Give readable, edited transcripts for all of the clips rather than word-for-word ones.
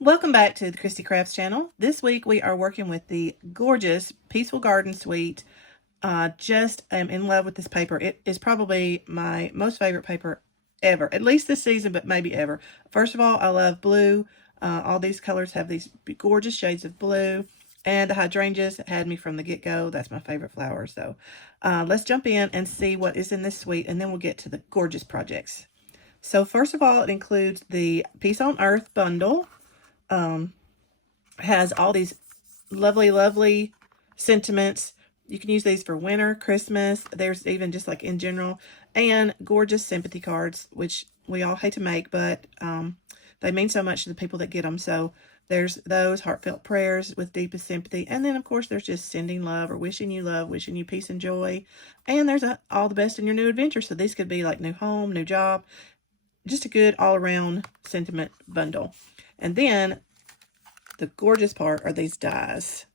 Welcome back to the Christy Crafts channel. This week we are working with the gorgeous Peaceful Garden Suite. Just am in love with this paper. It is probably my most favorite paper ever, at least this season, but maybe ever. First of all, I love blue. All these colors have these gorgeous shades of blue. And the hydrangeas had me from the get-go. That's my favorite flower. So let's jump in and see what is in this suite, and then we'll get to the gorgeous projects. So first of all, it includes the Peace on Earth bundle. Has all these lovely sentiments. You can use these for winter, Christmas. There's even just like in general, and gorgeous sympathy cards, which we all hate to make, but they mean so much to the people that get them. So there's those heartfelt prayers with deepest sympathy. And then, of course, there's just sending love or wishing you peace and joy. And there's all the best in your new adventure. So these could be like new home, new job, just a good all-around sentiment bundle. And then the gorgeous part are these dies.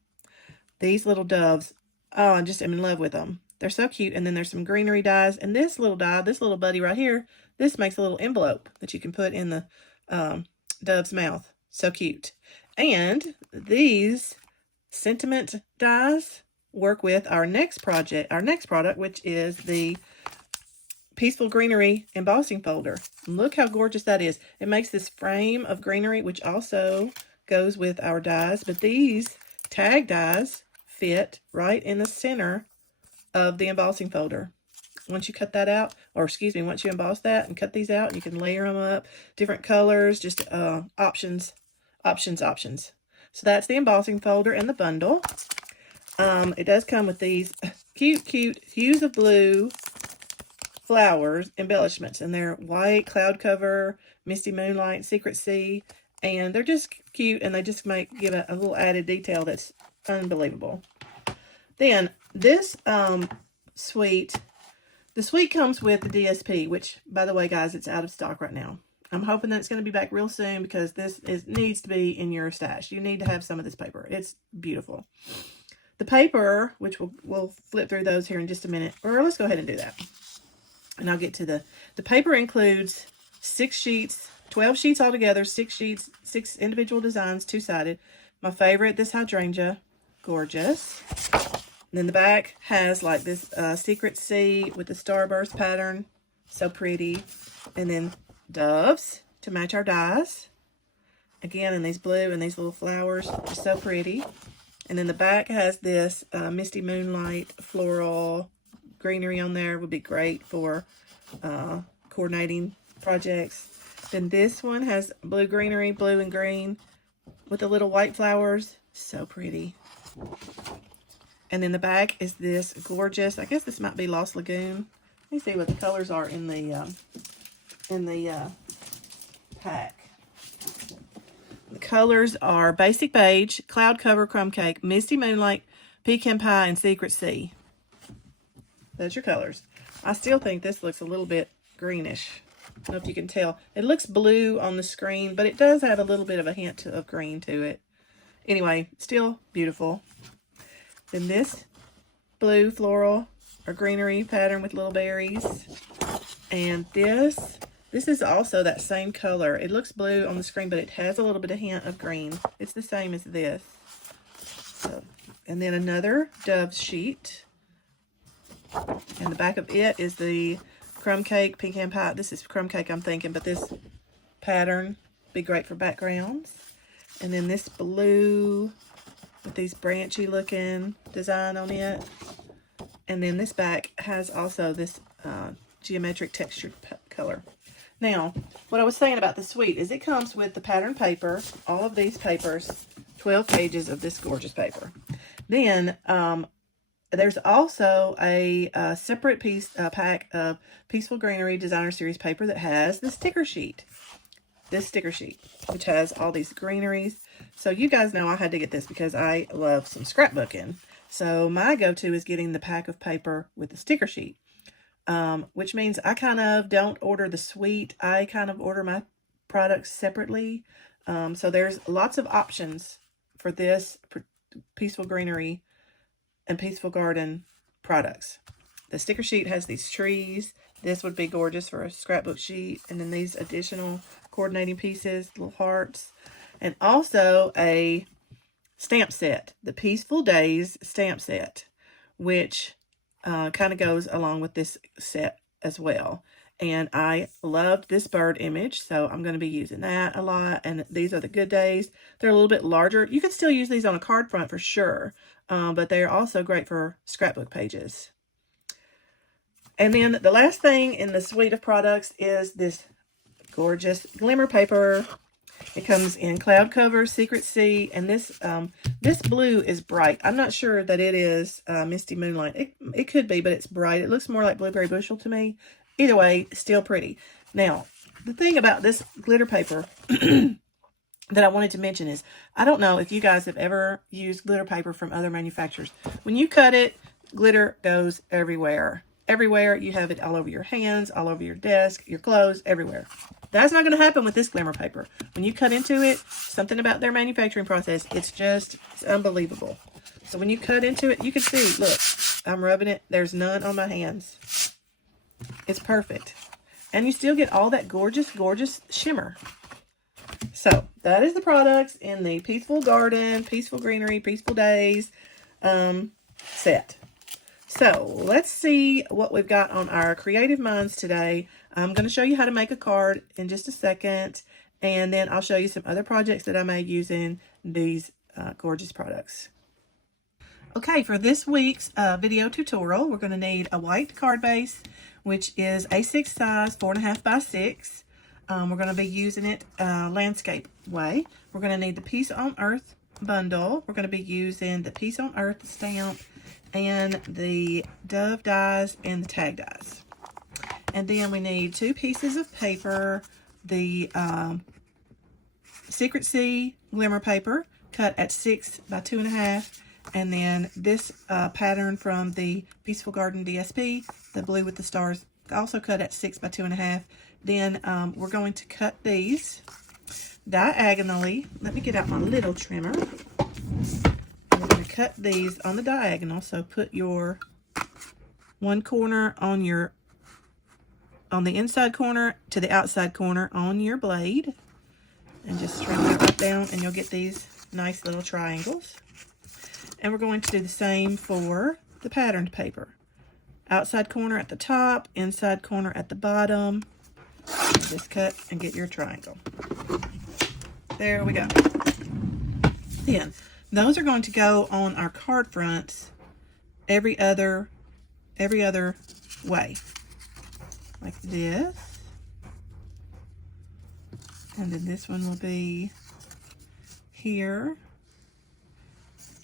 These little doves. Oh, I just am in love with them. They're so cute. And then there's some greenery dies. And this little die, this little buddy right here, this makes a little envelope that you can put in the dove's mouth. So cute. And these sentiment dies work with our next product, which is the Peaceful Greenery Embossing Folder. Look how gorgeous that is. It makes this frame of greenery, which also goes with our dies. But these tag dies fit right in the center of the embossing folder. Once you cut that out, or excuse me, once you emboss that and cut these out, you can layer them up, different colors, just options. So that's the embossing folder and the bundle. It does come with these cute hues of blue flowers, embellishments, and they're white, cloud cover, misty moonlight, secret sea, and they're just cute, and they just give a little added detail that's unbelievable. Then this suite, the suite comes with the DSP, which, by the way, guys, it's out of stock right now. I'm hoping that it's going to be back real soon because this needs to be in your stash. You need to have some of this paper. It's beautiful. The paper, which we'll flip through those here in just a minute, or let's go ahead and do that. And I'll get to the paper includes 6 sheets, 12 sheets altogether, 6 sheets, 6 individual designs, 2-sided. My favorite, this hydrangea, gorgeous. And then the back has like this secret sea with the starburst pattern, so pretty. And then doves to match our dies. Again, in these blue and these little flowers, just so pretty. And then the back has this misty moonlight floral greenery on there. Would be great for coordinating projects. Then this one has blue greenery, blue and green with the little white flowers. So pretty. And then the back is this gorgeous, I guess this might be Lost Lagoon. Let me see what the colors are in the pack. The colors are Basic Beige, Cloud Cover Crumb Cake, Misty Moonlight, Pecan Pie, and Secret Sea. Those are your colors. I still think this looks a little bit greenish. I don't know if you can tell. It looks blue on the screen, but it does have a little bit of a hint of green to it. Anyway, still beautiful. Then this blue floral or greenery pattern with little berries. And this is also that same color. It looks blue on the screen, but it has a little bit of hint of green. It's the same as this. So, and then another dove sheet. And the back of it is the crumb cake, pecan pie. This is crumb cake, I'm thinking, but this pattern be great for backgrounds. And then this blue with these branchy looking design on it. And then this back has also this geometric textured color. Now, what I was saying about the suite is it comes with the pattern paper, all of these papers, 12 pages of this gorgeous paper. Then there's also a separate pack of Peaceful Greenery Designer Series paper that has the sticker sheet. This sticker sheet, which has all these greeneries. So you guys know I had to get this because I love some scrapbooking. So my go-to is getting the pack of paper with the sticker sheet, which means I kind of don't order the suite. I kind of order my products separately. So there's lots of options for this Peaceful Greenery and Peaceful Garden products. The sticker sheet has these trees. This would be gorgeous for a scrapbook sheet. And then these additional coordinating pieces, little hearts. and also a stamp set, the Peaceful Days stamp set, which kind of goes along with this set as well. And I loved this bird image, so I'm going to be using that a lot. And these are the Good Days. They're a little bit larger. You can still use these on a card front for sure, but they're also great for scrapbook pages. And then the last thing in the suite of products is this gorgeous glimmer paper. It comes in Cloud Cover, Secret Sea, and this blue is bright. I'm not sure that it is Misty Moonlight. It could be, but it's bright. It looks more like Blueberry Bushel to me. Either way, still pretty. Now, the thing about this glitter paper that I wanted to mention is, I don't know if you guys have ever used glitter paper from other manufacturers. When you cut it, glitter goes everywhere. Everywhere. You have it all over your hands, all over your desk, your clothes, everywhere. That's not going to happen with this glimmer paper. When you cut into it, something about their manufacturing process, it's unbelievable. So when you cut into it, you can see, look, I'm rubbing it. There's none on my hands. It's perfect. And you still get all that gorgeous, gorgeous shimmer. So that is the products in the Peaceful Garden, Peaceful Greenery, Peaceful Days set. So let's see what we've got on our Creative Minds today. I'm going to show you how to make a card in just a second. And then I'll show you some other projects that I made using these gorgeous products. Okay, for this week's video tutorial, we're going to need a white card base, which is A6 size, 4.5 by 6. We're going to be using it landscape way. We're going to need the Peace on Earth bundle. We're going to be using the Peace on Earth stamp and the Dove dies and the tag dies. And then we need 2 pieces of paper, the Secret Sea glimmer paper cut at 6 by 2.5. And then this pattern from the Peaceful Garden DSP, the blue with the stars, also cut at 6 by 2.5. Then we're going to cut these diagonally. Let me get out my little trimmer. And we're going to cut these on the diagonal. So put your one corner on the inside corner to the outside corner on your blade. And just trim that right down, and you'll get these nice little triangles. And we're going to do the same for the patterned paper. Outside corner at the top, inside corner at the bottom. Just cut and get your triangle. There we go. Then, those are going to go on our card fronts every other way. Like this. And then this one will be here.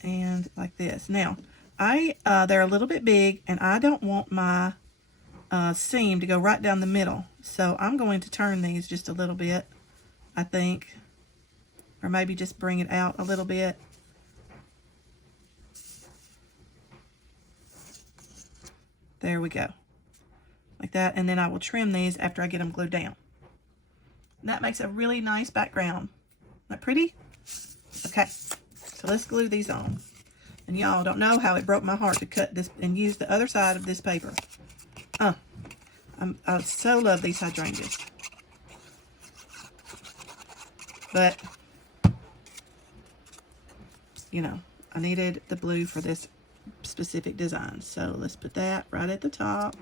And like this. Now, they're a little bit big, and I don't want my seam to go right down the middle. So I'm going to turn these just a little bit, I think. Or maybe just bring it out a little bit. There we go. Like that. And then I will trim these after I get them glued down. And that makes a really nice background. Isn't that pretty? Okay. So let's glue these on. And y'all don't know how it broke my heart to cut this and use the other side of this paper. I so love these hydrangeas. But, you know, I needed the blue for this specific design. So let's put that right at the top.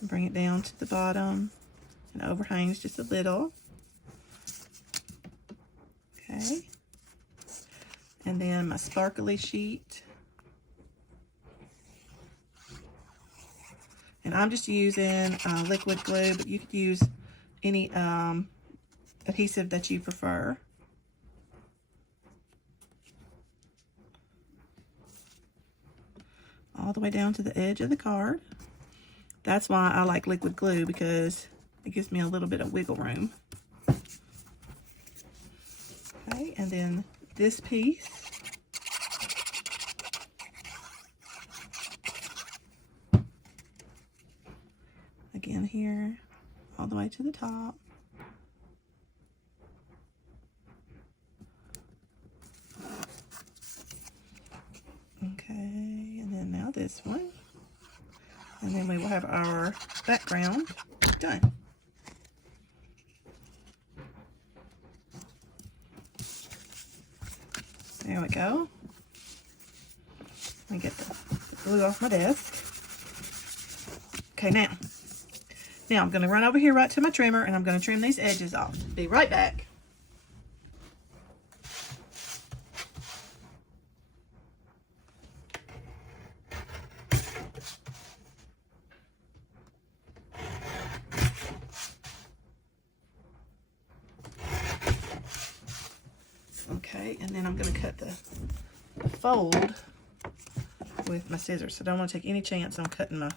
And bring it down to the bottom. And overhangs just a little. Okay. And then my sparkly sheet. And I'm just using liquid glue, but you could use any adhesive that you prefer. All the way down to the edge of the card. That's why I like liquid glue, because it gives me a little bit of wiggle room. Okay, and then this piece. Again here, all the way to the top. Okay, and then now this one. And then we will have our background done. There we go. Let me get the glue off my desk. Okay, now I'm going to run over here right to my trimmer, and I'm going to trim these edges off. Be right back. Okay, and then I'm going to cut the fold with my scissors. So I don't want to take any chance on cutting my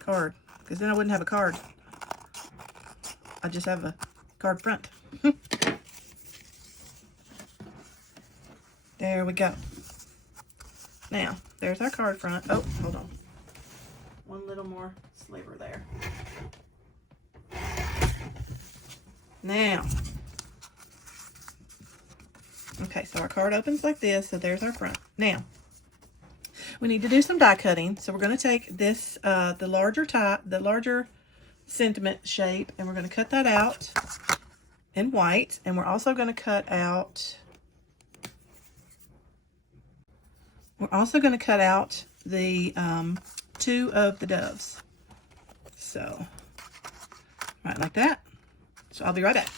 card, because then I wouldn't have a card. I just have a card front. There we go. Now, there's our card front. Oh, hold on. One little more sliver there. Now, okay, so our card opens like this, so there's our front. Now, we need to do some die cutting, so we're going to take this, the larger sentiment shape, and we're going to cut that out in white, and we're also going to cut out the two of the doves. So, right like that. So I'll be right back.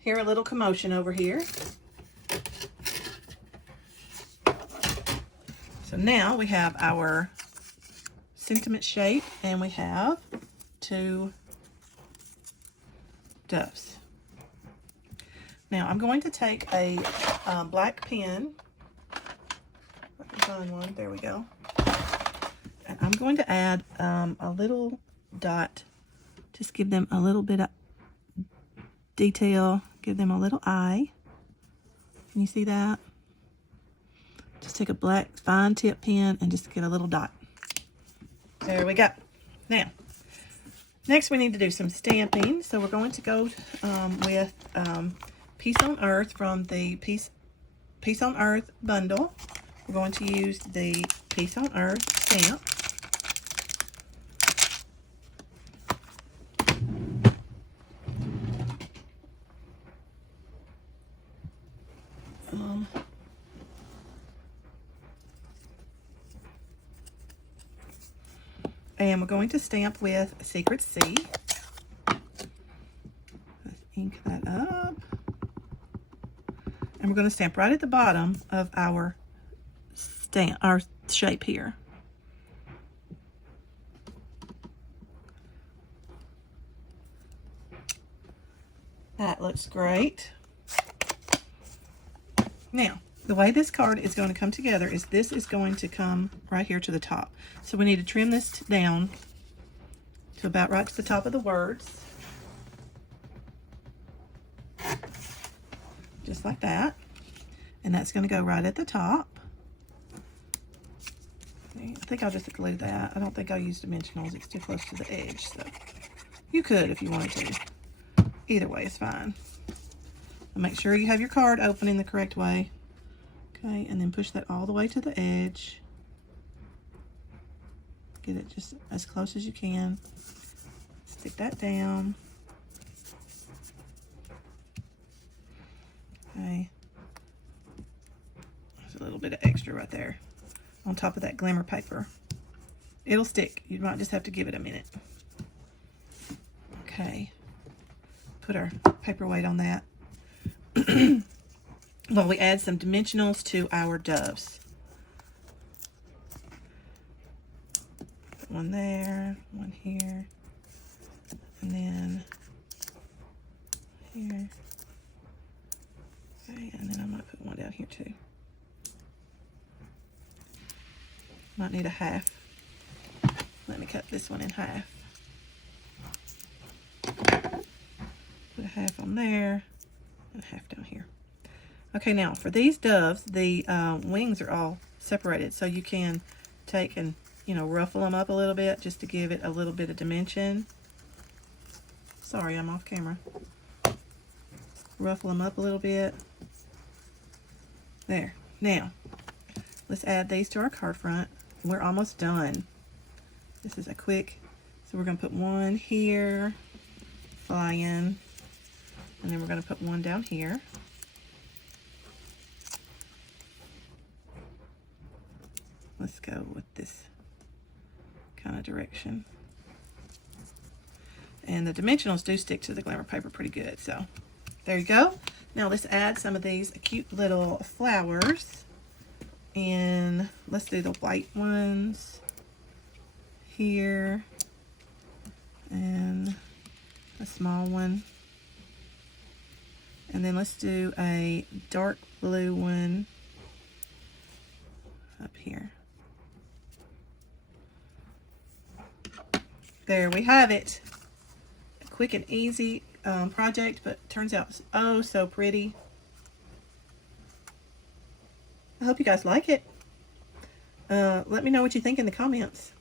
Hear a little commotion over here. So now we have our sentiment shape, and we have two doves. Now I'm going to take a black pen. I can find one. There we go. And I'm going to add a little dot. Just give them a little bit of detail. Give them a little eye. Can you see that? Just take a black fine tip pen and just get a little dot. There we go. Now, next we need to do some stamping. So we're going to go with Peace on Earth from the Peace on Earth bundle. We're going to use the Peace on Earth stamp. And we're going to stamp with Secret C. Let's ink that up. And we're going to stamp right at the bottom of our shape here. That looks great. Now, the way this card is going to come together is this is going to come right here to the top. So we need to trim this down to about right to the top of the words. Just like that. And that's going to go right at the top. I think I'll just glue that. I don't think I'll use dimensionals. It's too close to the edge. So you could if you wanted to. Either way is fine. Make sure you have your card open in the correct way. Okay, and then push that all the way to the edge. Get it just as close as you can. Stick that down. Okay. There's a little bit of extra right there on top of that glimmer paper. It'll stick. You might just have to give it a minute. Okay. Put our paperweight on that. Well, we add some dimensionals to our doves. Put one there, one here, and then here. Okay, and then I'm going to put one down here too. Might need a half. Let me cut this one in half. Put a half on there and a half down here. Okay, now for these doves, the wings are all separated, so you can take and, ruffle them up a little bit just to give it a little bit of dimension. Sorry, I'm off camera. Ruffle them up a little bit. There. Now, let's add these to our card front. We're almost done. This is a quick, so we're going to put one here, fly in, and then we're going to put one down here. Let's go with this kind of direction. And the dimensionals do stick to the glimmer paper pretty good, so there you go. Now let's add some of these cute little flowers. And let's do the white ones here. And a small one. And then let's do a dark blue one up here. There we have it. A quick and easy project, but turns out oh so pretty. I hope you guys like it. Let me know what you think in the comments.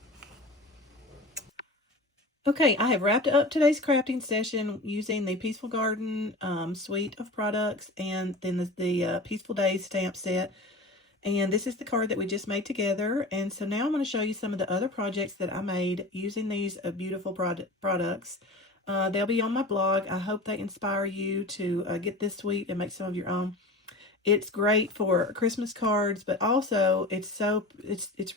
Okay, I have wrapped up today's crafting session using the Peaceful Garden suite of products and then the Peaceful Days stamp set. And this is the card that we just made together. And so now I'm going to show you some of the other projects that I made using these beautiful products. They'll be on my blog. I hope they inspire you to get this suite and make some of your own. It's great for Christmas cards, but also it's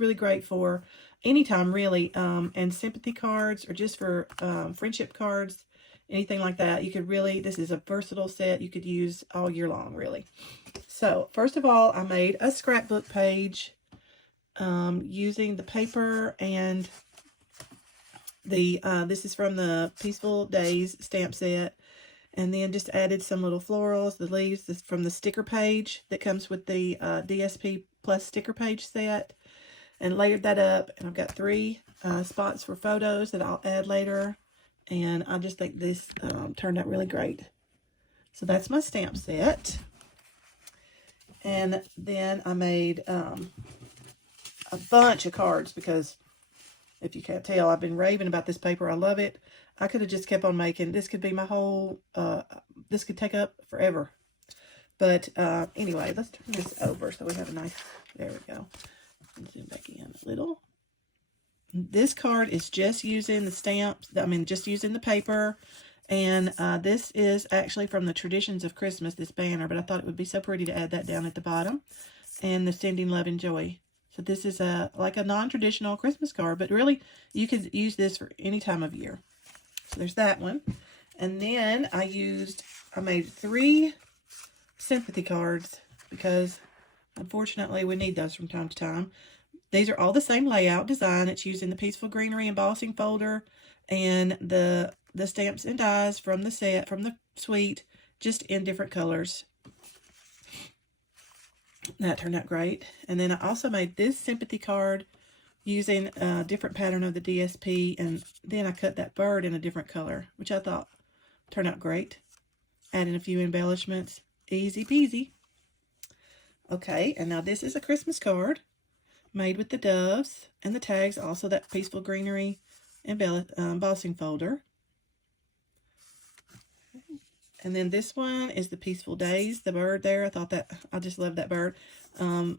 really great for anytime really, and sympathy cards or just for friendship cards, anything like that. You could really, this is a versatile set you could use all year long really. So first of all, I made a scrapbook page using the paper and the this is from the Peaceful Days stamp set. And then just added some little florals, the leaves, this from the sticker page that comes with the DSP Plus sticker page set. And layered that up. And I've got 3 spots for photos that I'll add later. And I just think this turned out really great. So that's my stamp set. And then I made a bunch of cards because if you can't tell, I've been raving about this paper. I love it. I could have just kept on making. This could be my whole, this could take up forever. But anyway, let's turn this over so we have a nice, there we go. Zoom back in a little. This card is just using the stamps, just using the paper. And this is actually from the Traditions of Christmas, this banner. But I thought it would be so pretty to add that down at the bottom. And the Sending Love and Joy. So this is like a non-traditional Christmas card. But really, you could use this for any time of year. So there's that one. And then I made 3 sympathy cards because unfortunately we need those from time to time. These are all the same layout design. It's using the Peaceful Greenery embossing folder and the stamps and dies from the set, from the suite, just in different colors. That turned out great. And then I also made this sympathy card using a different pattern of the DSP, and then I cut that bird in a different color, which I thought turned out great. Adding a few embellishments. Easy peasy. Okay, and now this is a Christmas card made with the doves and the tags, also that Peaceful Greenery embossing folder. And then this one is the Peaceful Days, the bird there. I just love that bird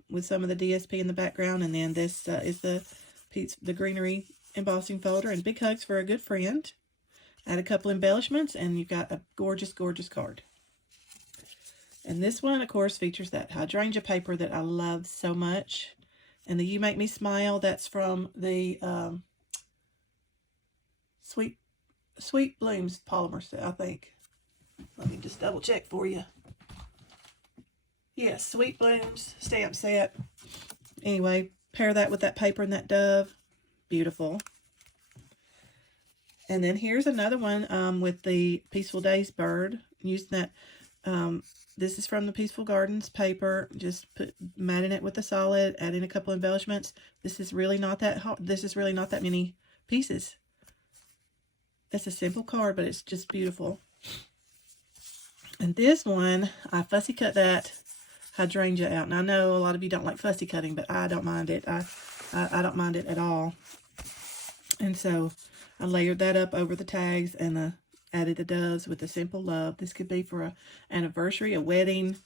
with some of the DSP in the background. And then this is the Greenery embossing folder. And big hugs for a good friend. Add a couple embellishments and you've got a gorgeous, gorgeous card. And this one, of course, features that hydrangea paper that I love so much. And the You Make Me Smile, that's from the Sweet Blooms polymer set, I think. Let me just double check for you. Yes, Sweet Blooms stamp set. Anyway, pair that with that paper and that dove. Beautiful. And then here's another one with the Peaceful Days bird. Using that, this is from the Peaceful Gardens paper. Just matting it with the solid, adding a couple embellishments. This is really not that hard. This is really not that many pieces. It's a simple card, but it's just beautiful. And this one, I fussy cut that hydrangea out. And I know a lot of you don't like fussy cutting, but I don't mind it. I don't mind it at all. And so I layered that up over the tags and added the doves with the Simple Love. This could be for an anniversary, a wedding.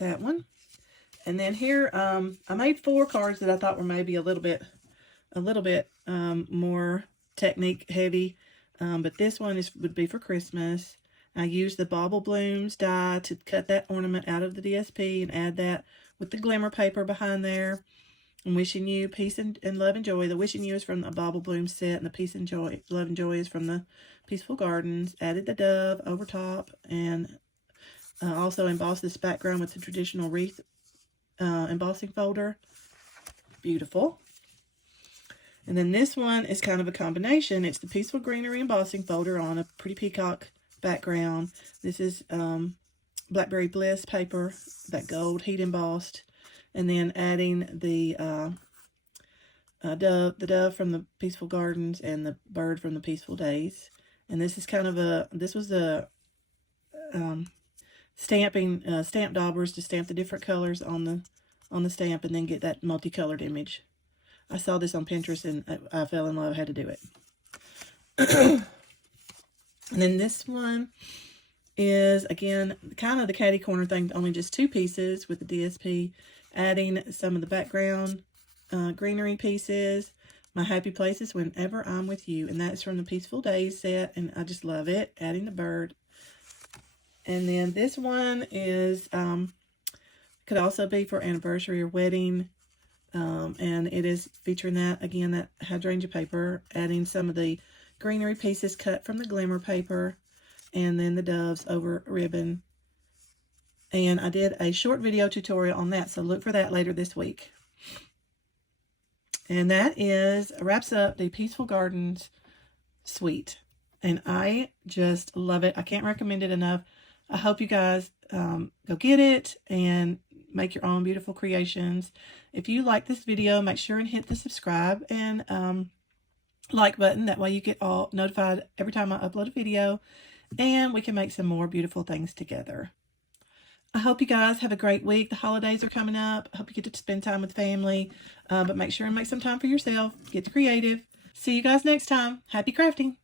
That one. And then here, I made 4 cards that I thought were maybe a little bit more technique heavy. But this one would be for Christmas. I used the Bauble Blooms die to cut that ornament out of the DSP and add that with the glimmer paper behind there. I'm wishing you peace and love and joy. The wishing you is from the Bauble Bloom set, and the peace and joy, love and joy is from the Peaceful Gardens. Added the dove over top, and also embossed this background with the traditional wreath embossing folder. Beautiful. And then this one is kind of a combination. It's the Peaceful Greenery embossing folder on a pretty peacock background. This is Blackberry Bliss paper, that gold heat embossed, and then adding the dove from the Peaceful Gardens and the bird from the Peaceful Days. And this is kind of this was a stamping stamp daubers to stamp the different colors on the stamp and then get that multicolored image. I saw this on Pinterest and I fell in love. I had to do it. And then this one is, again, kind of the catty corner thing, only just 2 pieces with the DSP, adding some of the background greenery pieces, my happy places whenever I'm with you. And that's from the Peaceful Days set, and I just love it, adding the bird. And then this one is, could also be for anniversary or wedding. And it is featuring that, again, that hydrangea paper, adding some of the greenery pieces cut from the glimmer paper, and then the doves over ribbon. And I did a short video tutorial on that, so look for that later this week. And that wraps up the Peaceful Gardens suite. And I just love it. I can't recommend it enough. I hope you guys go get it and make your own beautiful creations. If you like this video, make sure and hit the subscribe and like button. That way you get all notified every time I upload a video, and we can make some more beautiful things together. I hope you guys have a great week. The holidays are coming up. I hope you get to spend time with family, but make sure and make some time for yourself. Get creative. See you guys next time. Happy crafting.